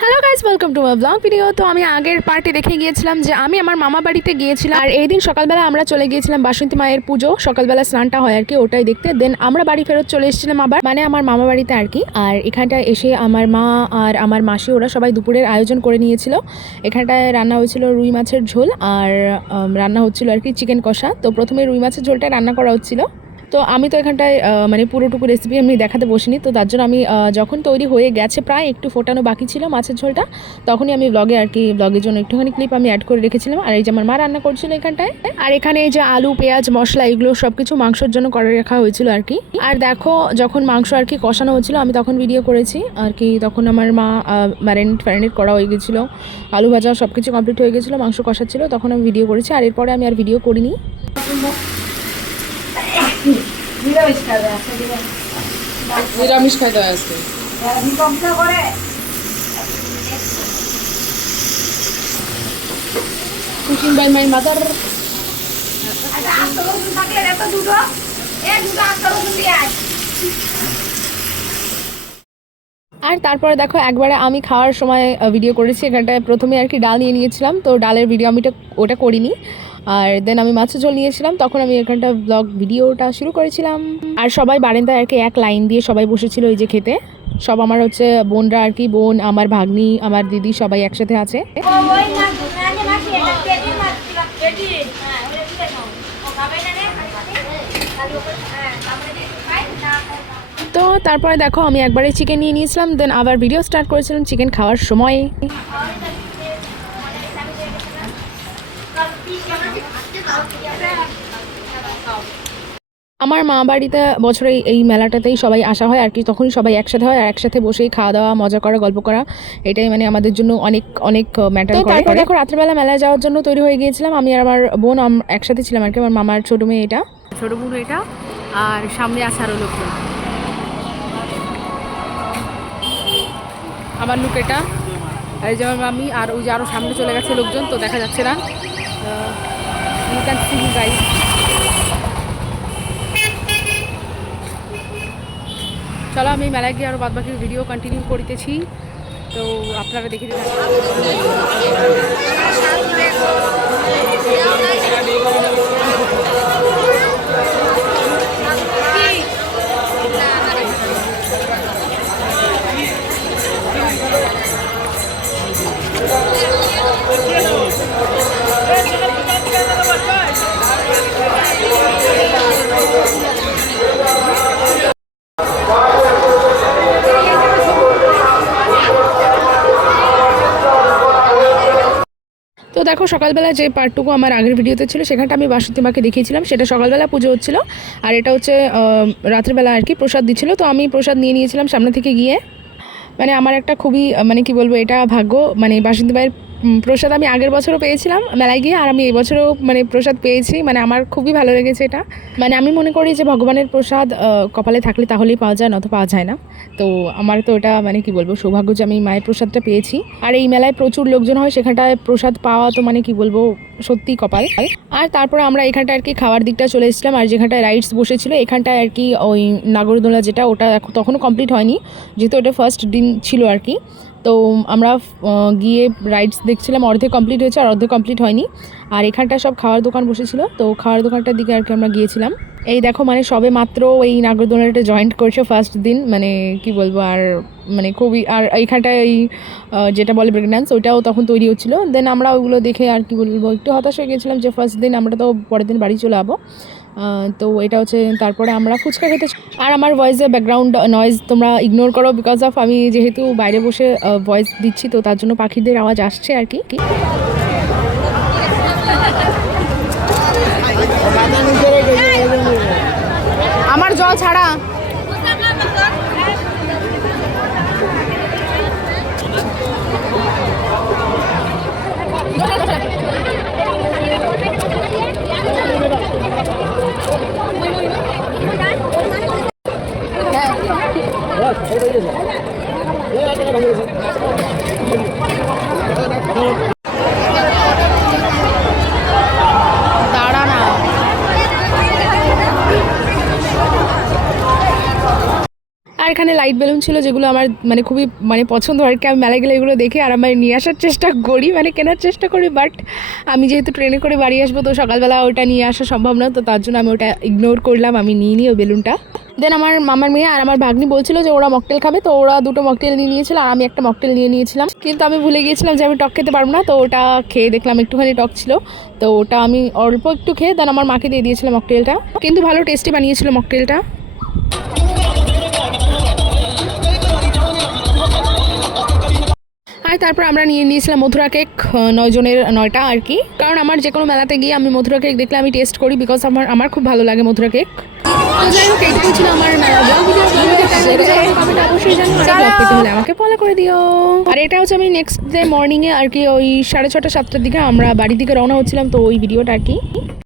Hello guys, welcome to my blog video. তো আমি আগের পার্টে দেখে গিয়েছিলাম যে আমি আমার মামা বাড়িতে গিয়েছিলাম, আর এই দিন সকালবেলা আমরা চলে গিয়েছিলাম বাসন্তী মায়ের পুজো, সকালবেলা স্নানটা হয় আর কি, ওটাই দেখতে। দেন আমরা বাড়ি ফেরত চলে এসেছিলাম আবার, মানে আমার মামা বাড়িতে আর কি। আর এখানটায় এসে আমার মা আর আমার মাসি ওরা সবাই দুপুরের আয়োজন করে নিয়েছিল। এখানটায় রান্না হয়েছিল রুই মাছের ঝোল, আর রান্না হচ্ছিল আর কি চিকেন কষা। তো প্রথমে রুই মাছের ঝোলটা রান্না করা হচ্ছিল। তো আমি তো এখানটায় মানে পুরোটুকু রেসিপি আমি দেখাতে বসিনি, তো তার জন্য আমি যখন তৈরি হয়ে গেছে প্রায় একটু ফোটানো বাকি ছিল মাছের ঝোলটা, তখনই আমি ব্লগে আর কি ব্লগের জন্য একটুখানি ক্লিপ আমি অ্যাড করে রেখেছিলাম। আর এই যে আমার মা রান্না করছিল এখানটায়, আর এখানে এই যে আলু পেঁয়াজ মশলা এগুলো সব কিছু মাংসের জন্য করে রাখা হয়েছিল আর কি। আর দেখো যখন মাংস আর কি কষানো হচ্ছিলো আমি তখন ভিডিও করেছি আর কি, তখন আমার মা ম্যারিনেট করা হয়ে গেছিলো, আলু ভাজা সব কিছু কমপ্লিট হয়ে গেছিলো, মাংস কষাচ্ছিলো, তখন আমি ভিডিও করেছি। আর এরপরে আমি আর ভিডিও করিনি। নিরামিষ খাইতে হয় আজকে। Cooking by my mother. আর তারপরে দেখো একবারে আমি খাওয়ার সময় ভিডিও করেছি এখানটায়। প্রথমে আর কি ডাল নিয়ে নিয়েছিলাম, তো ডালের ভিডিও আমি ওটা করিনি। আর দেন আমি মাছের ঝোল নিয়েছিলাম, তখন আমি এখানটা ব্লগ ভিডিওটা শুরু করেছিলাম। আর সবাই বারান্দায় আর কি এক লাইন দিয়ে সবাই বসেছিল এই যে খেতে। সব আমার হচ্ছে বোনরা আর কি, বোন আমার ভাগ্নি আমার দিদি সবাই একসাথে আছে। তো তারপরে দেখো আমি একবারে চিকেন নিয়ে নিয়েছিলাম, দেন আবার ভিডিও স্টার্ট করেছিলাম চিকেন খাওয়ার সময়। আমার মা বাড়িতে বছরে এই মেলাটাতেই সবাই আসা হয় আর কি, তখনই সবাই একসাথে হয় আর একসাথে বসেই খাওয়া দাওয়া মজা করা গল্প করা, এটাই মানে আমাদের জন্য অনেক অনেক ম্যাটার করে। তারপর দেখো রাত্রেবেলা মেলায় যাওয়ার জন্য তৈরি হয়ে গিয়েছিলাম আমি আর আমার বোন, একসাথে ছিলাম আর কি। আমার মামার ছোটো মেয়ে এটা, ছোটো বোন এটা, আর সামনে আছে আরও লোকজন। আমার লুক এটা, আর এই যে আমার মামি, আর ওই যে আরও সামনে চলে গেছে লোকজন, তো দেখা যাচ্ছে না। You can see guys. চলো আমি মেলায় গিয়ে আরও বাদবাকি ভিডিও কন্টিনিউ করিতেছি, তো আপনারা দেখে দিন। তো দেখো সকালবেলা যে পার্টটুকু আমার আগের ভিডিওতে ছিল সেখানটা আমি বাসন্তী মাকে দেখিয়েছিলাম, সেটা সকালবেলা পুজো হচ্ছিলো। আর এটা হচ্ছে রাত্রিবেলা আর কি প্রসাদ দিচ্ছিলো, তো আমি প্রসাদ নিয়ে নিয়েছিলাম সামনে থেকে গিয়ে। মানে আমার একটা খুবই মানে কি বলবো, এটা ভাগ্য, মানে বাসন্তী মায়ের প্রসাদ আমি আগের বছরও পেয়েছিলাম মেলায় গিয়ে, আর আমি এই বছরও মানে প্রসাদ পেয়েছি, মানে আমার খুবই ভালো লেগেছে এটা। মানে আমি মনে করি যে ভগবানের প্রসাদ কপালে থাকলে তাহলেই পাওয়া যায়, নয়তো পাওয়া যায় না। তো আমার তো এটা মানে কি বলবো সৌভাগ্য যে আমি মায়ের প্রসাদটা পেয়েছি। আর এই মেলায় প্রচুর লোকজন হয়, সেখানটায় প্রসাদ পাওয়া তো মানে কি বলবো সত্যি কপাল। আর তারপরে আমরা এখানটা আর কি খাওয়ার দিকটা চলে এসেছিলাম, আর যেখানটায় রাইডস বসেছিল এখানটায় আর কি ওই নাগরদোলা যেটা, ওটা তখনও কমপ্লিট হয়নি, যেহেতু ওটা ফার্স্ট দিন ছিল আর কি। তো আমরা গিয়ে রাইডস দেখছিলাম, অর্ধেক কমপ্লিট হয়েছে আর অর্ধেক কমপ্লিট হয়নি। আর এখানটা সব খাওয়ার দোকান বসেছিল, তো খাওয়ার দোকানটার দিকে আর কি আমরা গিয়েছিলাম। এই দেখো মানে সবে মাত্র এই নাগরদোলাটা জয়েন্ট করছে ফার্স্ট দিন, মানে কি বলবো। আর মানে খুবই, আর এইখানটায় এই যেটা বলে ব্রেক ডান্স ওইটাও তখন তৈরি হচ্ছিলো। দেন আমরা ওইগুলো দেখে আর কি বলবো একটু হতাশ হয়ে গেছিলাম যে ফার্স্ট দিন, আমরা তো পরের দিন বাড়ি চলে যাবো। তো এটা হচ্ছে তারপরে আমরা ফুচকা খেতে। আর আমার ভয়েসের ব্যাকগ্রাউন্ড নয়েজ তোমরা ইগনোর করো, বিকজ অফ আমি যেহেতু বাইরে বসে ভয়েস দিচ্ছি, তো তার জন্য পাখিদের আওয়াজ আসছে আর কি। আমার জল ছাড়া দাঁড়া না। আর এখানে লাইট বেলুন ছিল যেগুলো আমার মানে খুবই মানে পছন্দ আর কি। আমি মেলায় গেলে এগুলো দেখে আর আমি নিয়ে আসার চেষ্টা করি, মানে কেনার চেষ্টা করি, বাট আমি যেহেতু ট্রেনে করে বাড়ি আসবো তো সকালবেলা ওটা নিয়ে আসা সম্ভব না, তো তার জন্য আমি ওটা ইগনোর করলাম, আমি নিয়ে নিই ওই বেলুনটা। দেন আমার মামার মেয়ে আর আমার ভাগ্নি বলছিল যে ওরা মকটেল খাবে, তো ওরা দুটো মকটেল নিয়ে নিয়েছিল আর আমি একটা মকটেল নিয়ে নিয়েছিলাম, কিন্তু আমি ভুলে গিয়েছিলাম যে আমি টক খেতে পারবো না, তো ওটা খেয়ে দেখলাম একটুখানি টক ছিল, তো ওটা আমি অল্প একটু খেয়ে দেন আমার মাকে দিয়ে দিয়েছিলাম মকটেলটা, কিন্তু ভালো টেস্টি বানিয়েছিল মকটেলটা। আর তারপর আমরা নিয়ে নিয়েছিলাম মথুরা কেক, 9 জনের 9টা আর কি, কারণ আমার যে কোনো মেলাতে গিয়ে আমি মথুরা কেক দেখলে আমি টেস্ট করি, বিকজ আমার খুব ভালো লাগে মথুরা কেক। তো যাই হোক এইটুকু ছিল আমার মেলা ব্লগ ভিডিও, অবশ্যই জানো আর ব্লগ পেতে হলে আমাকে ফলো করে দিও। আর এটা হচ্ছে আমি নেক্সট ডে মর্নিংয়ে আর কি ওই 6:30 7টার দিকে আমরা বাড়ির দিকে রওনা হচ্ছিলাম, তো ওই ভিডিওটা আর কি।